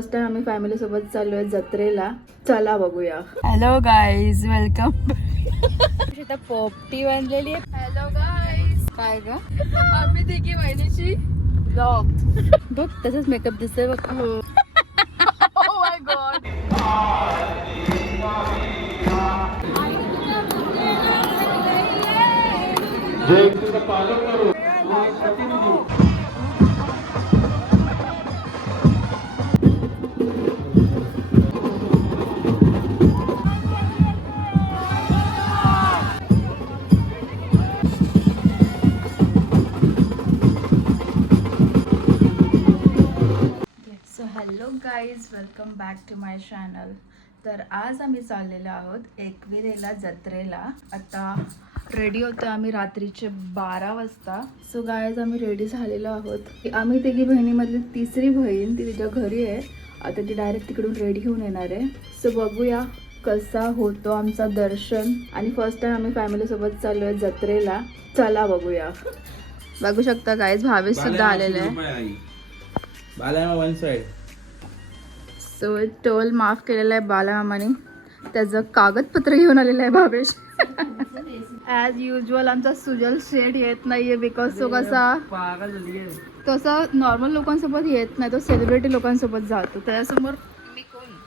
First time आम्ही family सोबत चाललोय जत्रेला. चला बघूया. Hello guys, welcome. पोपटी बांधलेली आहे. Hello guys. काय ग, आम्ही देखील वहिनीची ब्लॉग बघ. तसंच मेकअप दिसतोय बघ. Oh my god. So hello guys, welcome back to my channel. तर आज आम्ही चाललेलो आहोत एकविरेला जत्रेला. आता रेडी होतो आम्ही रात्रीचे 12 वाजता. सो गाईज, आम्ही रेडी झालेलो आहोत. आम्ही तिघी बहिणीमधली तिसरी बहीण, ती तिच्या घरी आहे. आता ती डायरेक्ट तिकडून रेडी घेऊन येणार आहे. सो बघूया कसा होतो आमचा दर्शन. आणि फर्स्ट टाइम आम्ही फॅमिली सोबत चाललोय जत्रेला. चला बघूया. बघू शकता गाईज, भावेश सुद्धा आलेले आहे. One side. सो टोल माफ केलेला आहे बालामामाने. त्याचं कागदपत्र घेऊन आलेलं आहे भावेश. ॲज युजल आमचा सुजल शेड येत नाहीये बिकॉज तो कसा नॉर्मल लोकांसोबत येत नाही, तो सेलिब्रिटी लोकांसोबत जातो. त्याच्यासमोर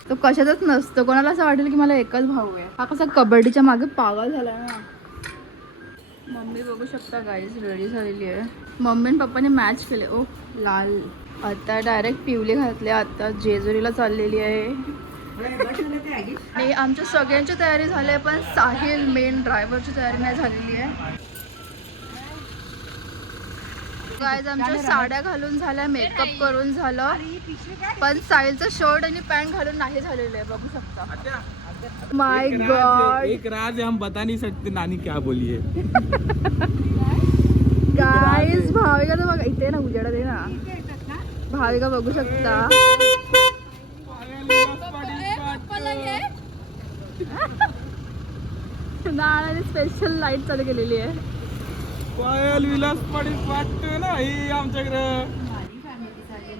तो कशातच नसतो. कोणाला असं वाटेल की मला एकच भाऊ आहे. हा कसा कबड्डीच्या मागे पागल झाला ना. मम्मी बघू शकता गाईज, रेडी झालेली आहे. मम्मी आणि पप्पाने मॅच केले. ओ लाल. आता डायरेक्ट पिवले घातले. आता जेजुरीला चाललेली आहे. आणि आमच्या सगळ्यांची तयारी झाली आहे, पण साहिल मेन ड्रायव्हरची तयारी नाही झालेली आहे. गाईज, आमच्या साड्या घालून झाल्या, मेकअप करून झालं, पण साहिलचं शर्ट आणि पॅन्ट घालून नाही झालेलं आहे. बघू शकता. माय गॉड, एक राज है, हम बता नहीं सकते नानी क्या बोली है. गाईज, भाविका तर बघा इथे ना, उजेडा दे ना. भाविका बघू शकता. नानाने स्पेशल लाईट चालू केलेली आहे. पायल विलास पाटील वाटतोय ना ही आमच्याकडे.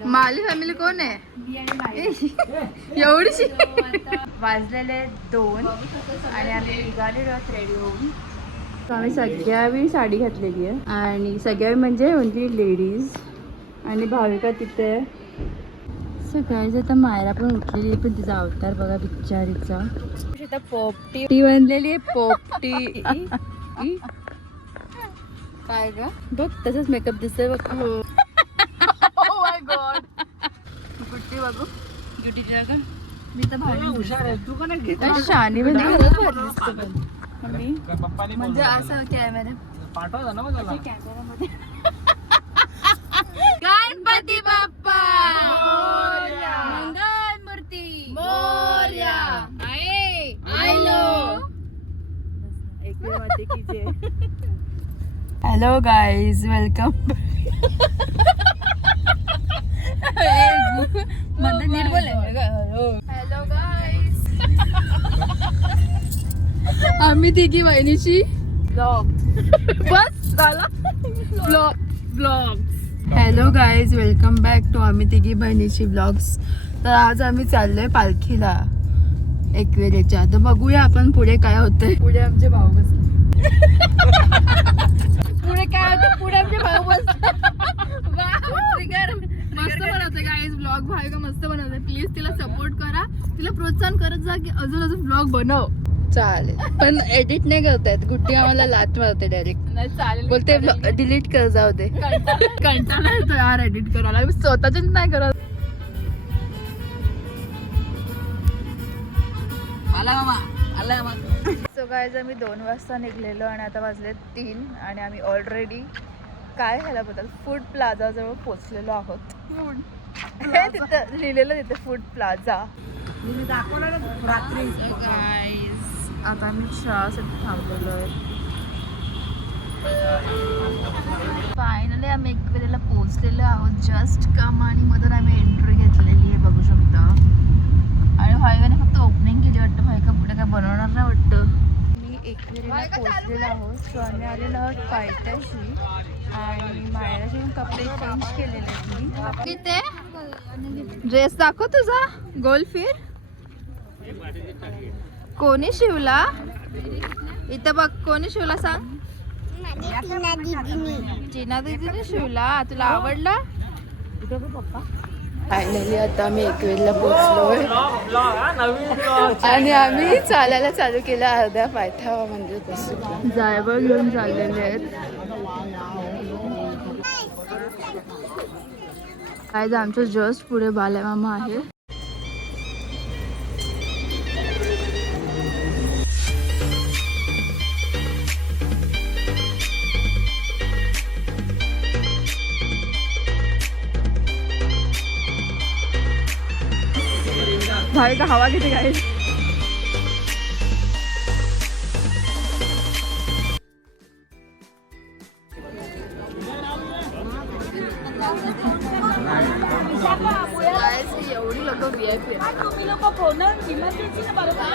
माली फॅमिली कोण आहे एवढीशी. वाजलेले 2 आणि आम्ही निघालेलो रेडी होऊन. आम्ही सगळ्यावेळी साडी घातलेली आहे आणि सगळ्यावेळी म्हणजे लेडीज. आणि भाविका तिथे. सगळ्याच आता मायरा पण उठलेली आहे, पण तिचा अवतार बघा बिचारीचा. पोपटी बनलेली आहे. पोपटी काय ग, बघ तसंच मेकअप दिसतोय बघ. Oh my God. गुट्टी बघू. गुट्टी का मी तर भारी हुशार आहे. तू का नाही घेत शानी म्हणजे असं कॅमेरा पाठवा ना मग कॅमेरामध्ये. Ganpati Bappa Morya, Mangal Murti Morya. Hello guys, welcome. नीट बोल. हॅलो गाईज, आम्ही तिघी बहिणीची ब्लॉग. बस झाला blog. Hello guys, welcome back to आम्ही तिघी बहिणीची ब्लॉग्स. तर आज आम्ही चाललोय पालखीला एकविरेच्या. तर बघूया आपण पुढे काय होतंय. पुढे आमचे भाऊ बसले. पुढे काय होतं, पुढे आमचे भाऊ बसले. मस्त बनवते गाईज ब्लॉग. भाई का मस्त बनवते. प्लीज तिला सपोर्ट करा, तिला प्रोत्साहन करत जा की अजून ब्लॉग बनव. चालेल, पण एडिट नाही करता येत. गुट्टी आम्हाला लात मारते डायरेक्ट. नाही चालेल बोलते, डिलीट कर जाऊ दे. कंटाळा येतो यार एडिट करायला. मी स्वतःच नाही करत. सो गाईज, आम्ही 2 वाजता निघलेलो आणि आता वाजले 3 आणि आम्ही ऑलरेडी काय ह्यालाबद्दल फूड प्लाझा जवळ पोचलेलो आहोत. तिथं लिहिलेलं तिथे फूड प्लाझा. आता आम्ही चहासाठी थांबलेलो आहे. फायनली आम्ही एकविरेला पोहोचलेलो आहोत. जस्ट कम आणि मधून आम्ही एंट्री घेतलेली आहे बघू शकता. आणि भाईकाने फक्त ओपनिंग केली वाटतं. भाईका पुढे काय बनवणार नाही वाटतं. मी एकविरेला पोहोचलेलो आहोत. सो आम्ही आलेलो आहोत पायथ्याशी आणि मायराचे कपडे चेंज केलेले आहेत मी. किती ड्रेस दाखव तुझा गोल फिर. कोणी शिवला इथं बघ, कोणी शिवला सांग. टीना दीदीने शिवला. तुला आवडला. फायनली आता आम्ही एकवेळला पोहोचलोय आणि आम्ही चालायला चालू केलं अर्ध्या पायथ्या म्हणजे तसं जायबळ घेऊन चाललेले आहेत. काय आमच्या जस्ट पुढे बालेमामा आहे. भाई का हवा किती काय. एवढी लोक VIP तुम्ही लोक फोन किंमत द्यायची ना बरोबर.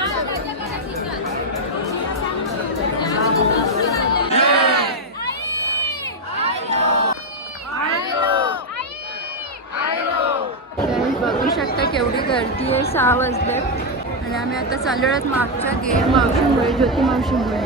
बघू शकता केवढी गर्दी आहे. 6 वाजले आणि आम्ही आता चाललो आहोत मागच्या गेट मावशीमुळे, ज्योती मावशीमुळे.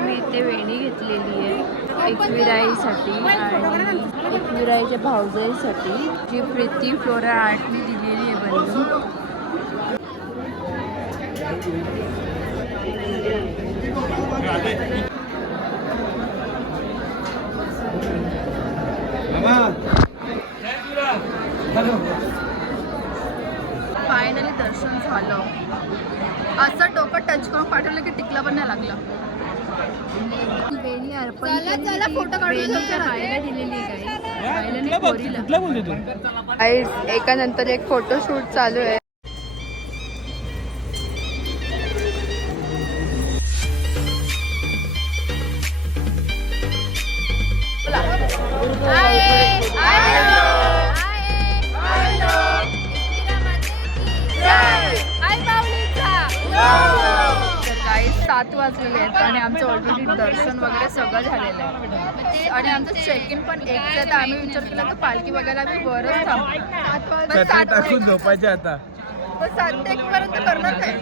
मी इथे वेणी घेतलेली आहे एकविराईसाठी आणि एकविराईच्या भाऊजाईसाठी, जी प्रीती फ्लोरा आर्टने दिलेली आहे बनवून. फायनली दर्शन झालं. असं डोकं टच करून पाठवलं की टिकला पण नाही लागला. वेणी अर्पण फोटो काढून एका नंतर एक फोटोशूट चालू आहे. तर काही 7 वाजलेले आहेत आणि आमचं ऑलरेडी दर्शन वगैरे सगळं झालेलं आहे आणि आमचं चेक इन पण 1चं. तर आम्ही विचार केला की पालखी बघायला आम्ही बरंच थांबू. झोपायचे आता 7 ते 1 पर्यंत करणार काय.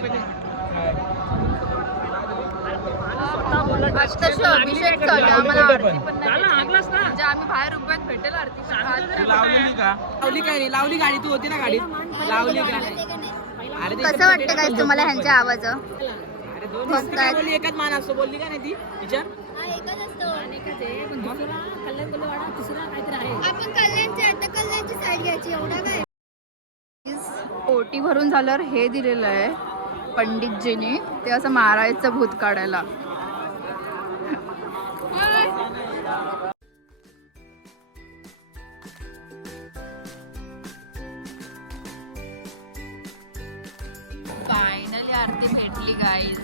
तशी अभिषेक चालू आहे. आम्हाला आरती पण नाही म्हणजे आम्ही बाहेर रुपयात भेटेल आरती. लावलेली का? लावली काय रे? लावली गाडी तू होती ना गाडीत. लावली का? कसं वाटतं काय तुम्हाला ह्यांच्या आवाज. एकच मान असतो बोलली का नाही ती विचार. ओटी भरून झाल्यावर हे दिलेलं आहे पंडितजीने. ते असं मारायचं भूत काढायला. फायनली आरती भेटली गाईज.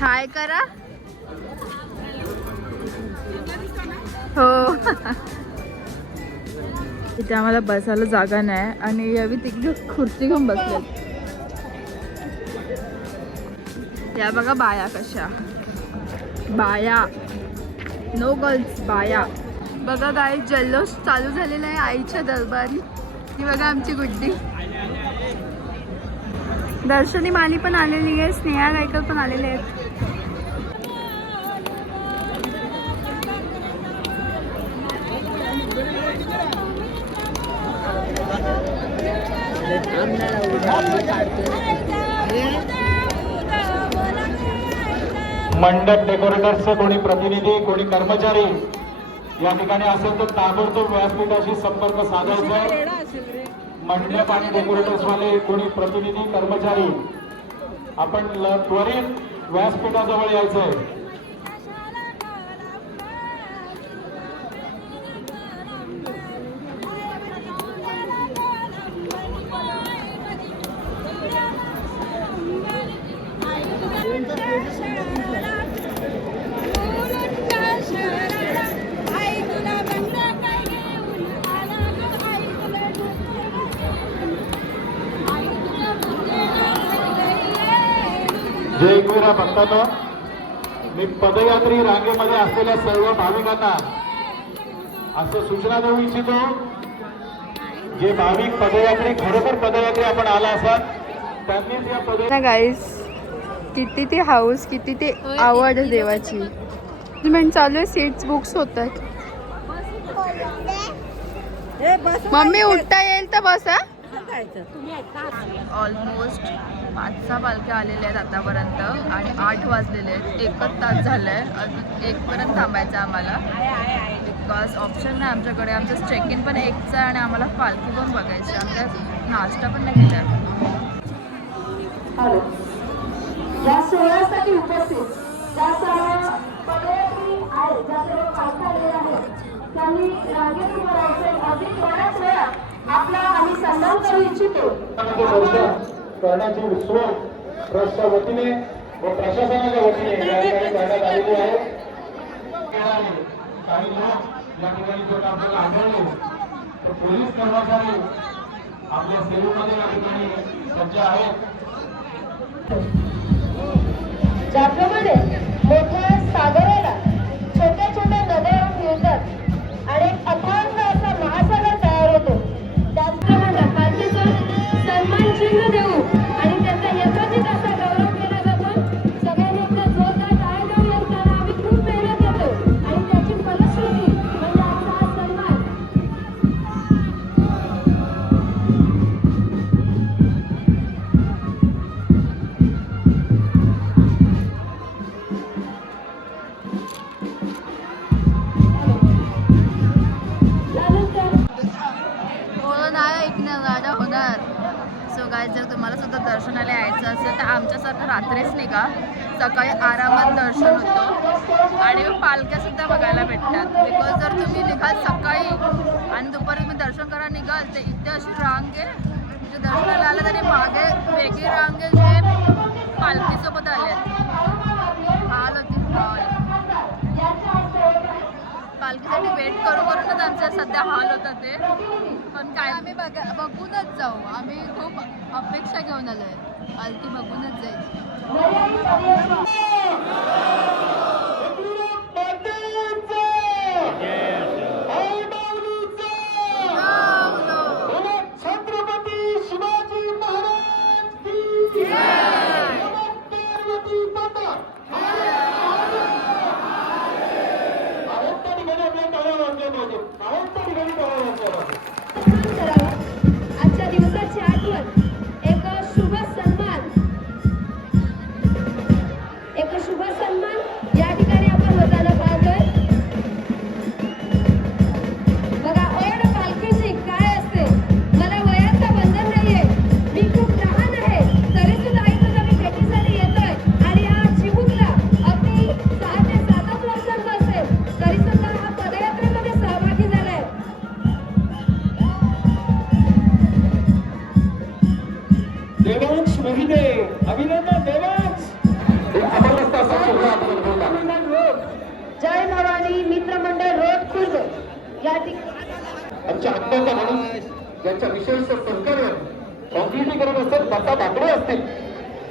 हाय करा. हो इथे आम्हाला बसायला जागा नाही आणि यावी तिकडे खुर्ची घेऊन बसले. या बघा बाया कशा. बाया नो गर्ल्स बाया. बघा काय जल्लोष चालू झालेला आहे आईच्या दरबारी. ही बघा आमची गुड्डी. दर्शनी माली पण आलेली आहे, स्नेहा गायकर पण आलेले आहेत. मंडप डेकोरेटर्सचे कोणी प्रतिनिधी कोणी कर्मचारी या ठिकाणी असेल तर ताबडतोब व्यासपीठाशी संपर्क साधायचा. मंडप आणि डेकोरेटर्स वाले कोणी प्रतिनिधी कर्मचारी आपण त्वरित व्यासपीठाजवळ यायचंय. जय एकविरा भक्तांनो, मी पदयात्री रांगेमध्ये असलेल्या सर्व भाविकांना असं सूचना देऊ इच्छितो, जे भाविक पदयात्री खरोखर पदयात्री आपण आला असाल त्यांनीच या पदयात्रा. गाईस किती ती हाऊस, किती ती आवड आहे देवाची. ट्रीटमेंट चालू आहे, सीट्स बुक्स होत आहेत. मम्मी उठता येईल तर बसा. ऑलमोस्ट 5-6 पालख्या आलेल्या आहेत आतापर्यंत आणि 8 वाजलेले आहेत. 1 तास झालाय, अजून 1 पर्यंत थांबायचं आम्हाला, बिकॉज ऑप्शन नाही आमच्याकडे. आमचं चेक इन पण 1चा आहे आणि आम्हाला पालखी पण बघायची. आमच्या नाश्ता पण नाही केला. या सोहळ्यासाठी उपस्थित ज्या सर्व पदयात्री आहेत, ज्या सर्व पालख्या आलेल्या आहेत, त्यांनी रांगेत उभं राहायचं. अगदी थोड्याच वेळात आपला आम्ही सन्मान करू इच्छितो. करण्याची सोय ट्रस्टच्या वतीने व प्रशासनाच्या वतीने या ठिकाणी करण्यात आलेली आहे. काही लोक या ठिकाणी जर आपल्याला आढळले तर पोलीस कर्मचारी आपल्या सेवेमध्ये या ठिकाणी सज्ज आहेत. ज्याप्रमाणे मोठ्या सागराला छोट्या छोट्या नद्या मिळतात आणि एक अथांग असा महासागर तयार होतो, त्याचप्रमाणे पालखीचा सन्मान चिन्ह देऊ आणि त्याचा यथोचित असा गौरव केला जातो. सगळ्यांनी एकदा जोरदार टाळ्या देऊया. त्याला आम्ही खूप मेहनत घेतो आणि त्याची फलश्रुती म्हणजे आजचा हा सन्मान. सो गाईज, जर तुम्हाला सुद्धा दर्शनाला यायचं असेल तर आमच्यासारखं रात्रीच नाही का, सकाळी आरामात दर्शन होतं आणि पालख्या सुद्धा बघायला भेटतात. बिकॉज जर तुम्ही निघाल सकाळी आणि दुपारी तुम्ही दर्शन करा निघाल तर इथे अशी रांग आहे, म्हणजे दर्शनाला आलं तरी मागे वेगळी रांग आहे जे पालखीसोबत आले हाल होती. पालखीसाठी वेट करूनच आमच्या सध्या हाल होतात ते. पण काय आम्ही बघूनच जाऊ. आम्ही खूप अपेक्षा घेऊन आलोय, पालखी बघूनच जायची. छत्रपती शिवाजी महाराज की आजच्या दिवसाची आठवण, एक शुभ सन्मान या ठिकाणी आपण होताना पाहतोय. बघा, ओढ पालखीची काय असते. मला वयाचं बंधन नाहीये, मी खूप लहान आहे, तरी सुद्धा आई तुझ्या मी भेटीसाठी येतोय आणि हा चिमुकला अगदी 6 ते 7 वर्षांचा असेल तरी सुद्धा हा पदयात्रेमध्ये सहभागी झालाय. देवांश मोहिते, अभिनंदन देवांश. जय भवानी मित्रमंडळ रोड खुर्द या ठिकाणी आमच्या हक्काचा माणूस, ज्यांच्या विशेष सहकार्य कॉन्क्रिटीकरण असेल, बसा बाकडे असतील,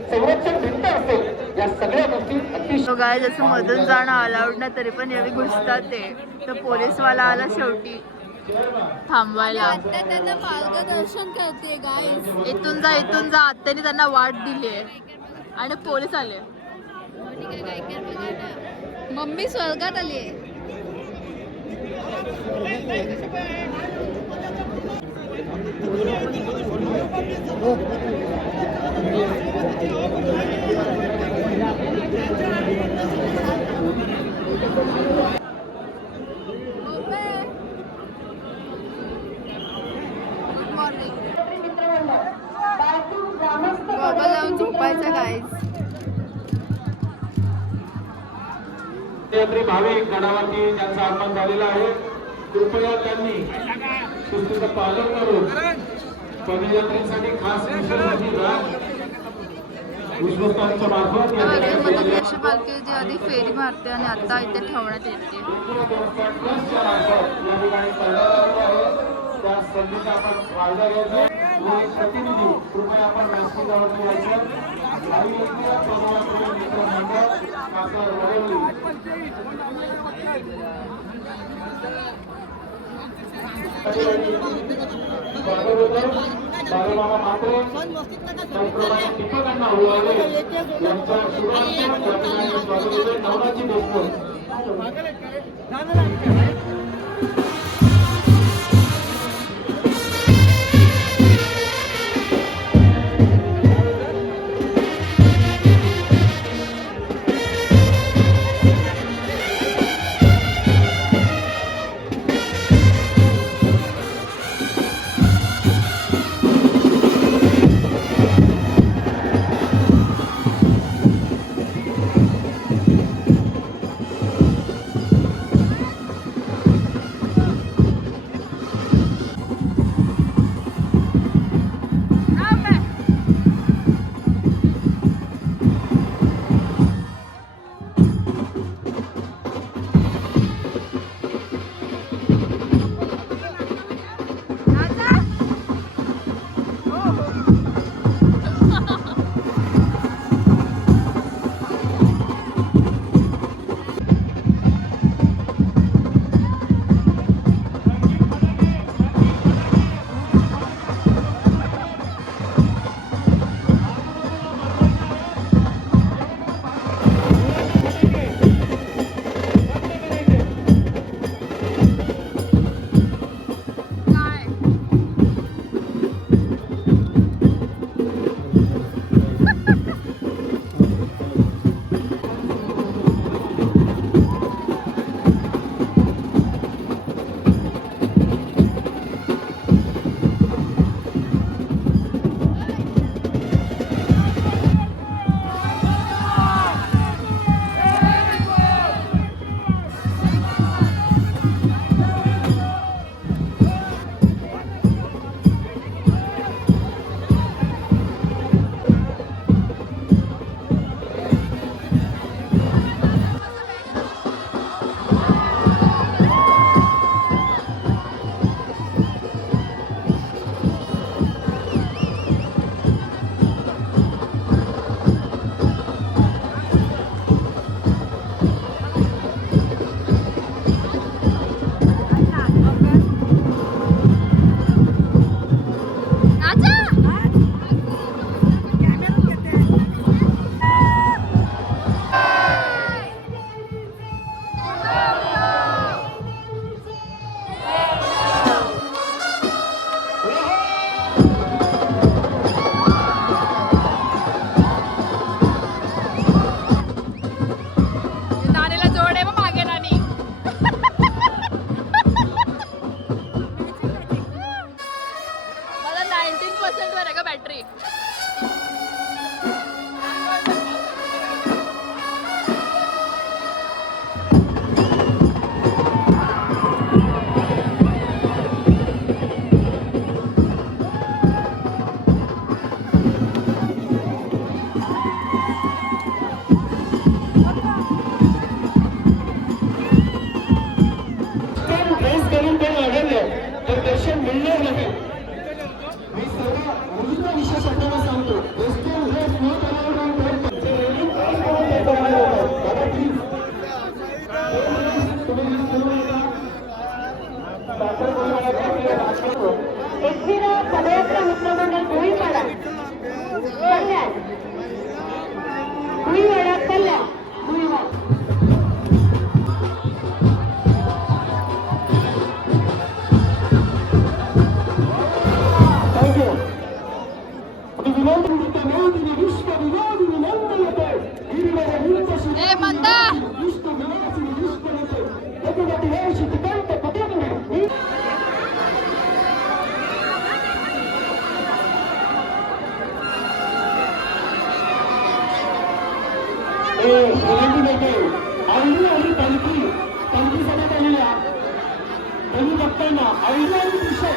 संरक्षण भिंत असेल, या सगळ्या गोष्टी अतिशय तो गाय जसं मधून जाणं अलाउड ना तरी पण एवढी घुसतात ते. तर पोलीसवाला आला शेवटी थांबवायला. त्यांना मार्गदर्शन करते गाईस. इथून जा आत्याने त्यांना वाट दिली आहे आणि पोलीस आले. मम्मी स्वर्गात आली आहे. बाबा जाऊन झोपायचा गाईज. यात्री भाविक गणावरती त्यांचं आगमन झालेलं आहे. कृपया त्यांनी शिस्तीचं पालन करून पदयात्रेसाठी खास विशेष राज विश्वस्तांच्या मार्फत या ठिकाणी अशी पालखी जी आधी फेरी मारते आणि आता इथे ठेवण्यात येते. ट्रस्टच्या मार्फत या ठिकाणी करण्यात आलेलं आहे. त्या संधीचा आपण फायदा घ्यायचा. एक प्रतिनिधी कृपया आपण व्यासपीठावरती यायचं. आणि इथल्या पदयात्रे मित्र मंडळ काका वडवली बाळूमामा मात्रे त्याचप्रमाणे दीपकांना उभारले यांच्या शुभारंभ या ठिकाणी स्वागत होते. नवनाथजी देशमुख विनंती देते आईली आणि पालखी सभेत आलेल्या त्यांनी बघताना आईली आणि दिशा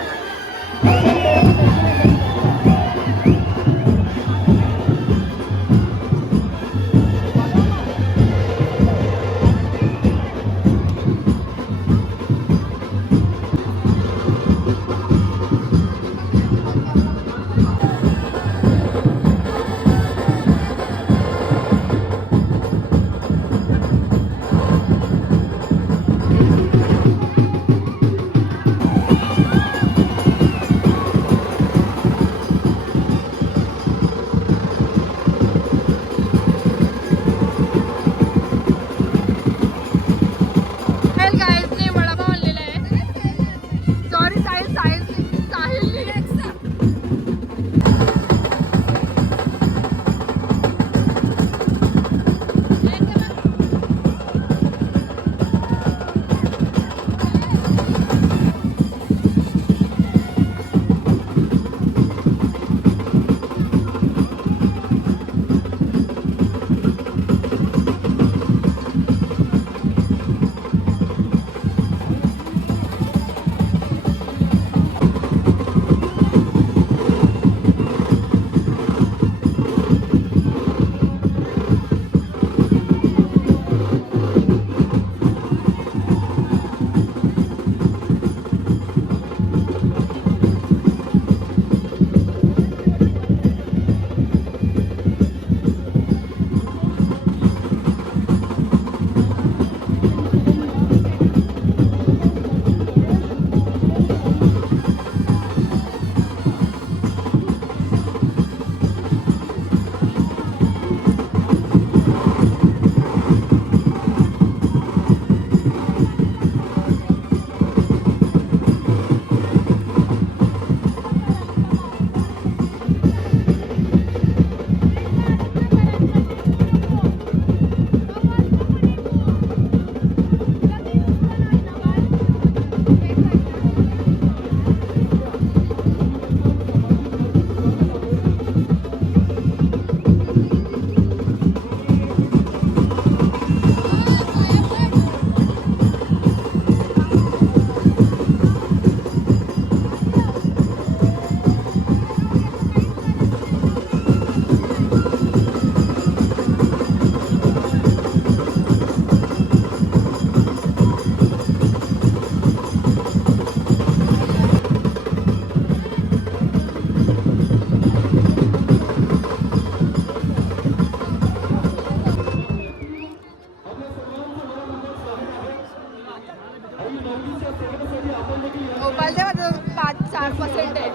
गोपालदेव 5-4% आहे.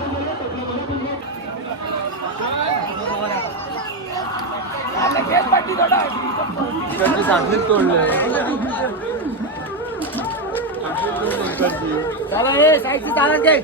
साखळीत तोडलंय चला हे साईडची चालत घे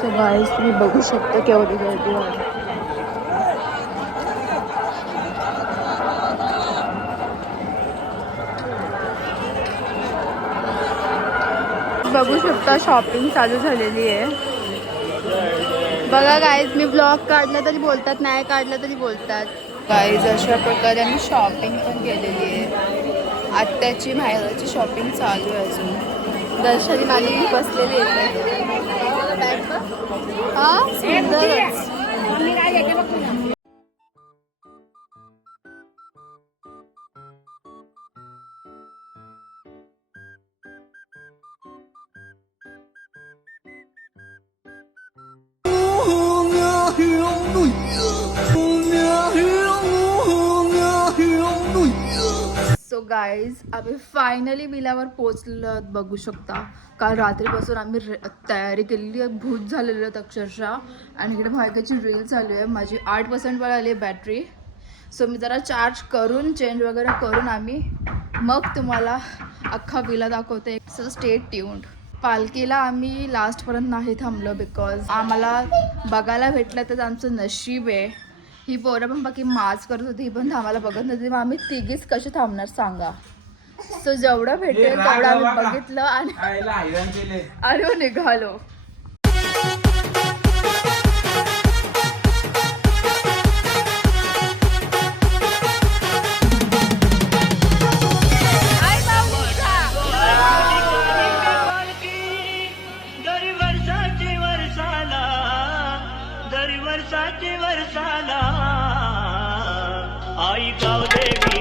सो गाइस तुम्ही बघू शकता केवढी गर्दी आहे. बघू शकता शॉपिंग चालू झालेली आहे. बघा गाईज मी ब्लॉग काढला तरी बोलतात, नाही काढला तरी बोलतात. गाईज अशा प्रकारे आम्ही शॉपिंग पण केलेली आहे. आत्याची माहेराची शॉपिंग चालू आहे अजून. दर्शनी नानी बसलेली आहे. हा सुंदरच. सो गाईज आम्ही फायनली बिलावर पोचलो बघू शकता. काल रात्रीपासून आम्ही तयारी केलेली आहे, भूत झालेली आहेत अक्षरशः. आणि इकडे भायकाची रील चालू आहे. माझी 8% वर आली आहे बॅटरी. सो मी जरा चार्ज करून चेंज वगैरे करून आम्ही मग तुम्हाला अख्खा विला दाखवते. So stay tuned. पालखीला आम्ही लास्टपर्यंत नाही थांबलो बिकॉज आम्हाला बघायला भेटलं तर आमचं नशीब आहे. ही पोरं पण बाकी माच करत होती, ही पण थांबायला बघत नव्हती. मग आम्ही तिघीच कसे थांबणार सांगा. सो जेवढं भेटेल तेवढं आम्ही बघितलं आणि निघालो. वर्षाची वर्षाला आई गाव देवी